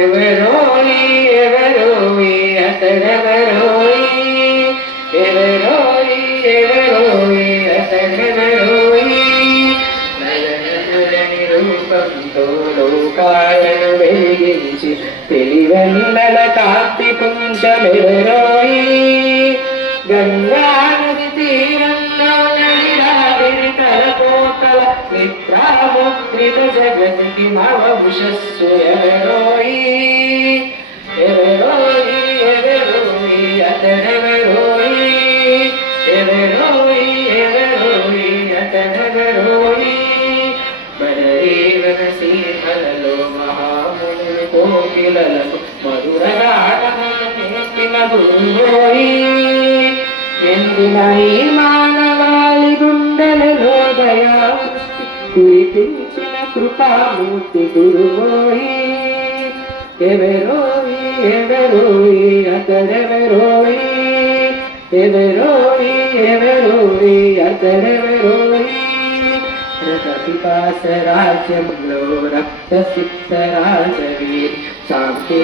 ఎవరోయి ఎవరోయి అతడెవరోయి ఎవరోయి ఎవరోయి అతడెవరోయి నయనని రూపంతో లోకాలను వెలిగించి తెలివెన్నెల కాంతి పుంజమెవరోయి గంగా నది తీరంలో నడిరావిడి తలపోతల నిద్రాముద్రిత జగతికి నవభుషస్సు ఎవరోయి ఎవరోయి ఎవరోయి అతడెవరోయి ఎవరోయి ఎవరోయి అతడెవరోయి బలరేవన సీమలలో మహాముని కోకిలలకు మధురగానమేపిన గురువోయి ఎందిన ఈ మానవాళి గుండెలలో దయావృష్టి కురిపించిన కృపామూర్తి గురువోయి ఎవరోయి ఎవరోయి అతడెవరోయి ఎవరోయి ఎవరోయి అతడెవరోయి రథపిపాస రాజ్యంలో రక్త సిక్త రాజవీర్ శాంతి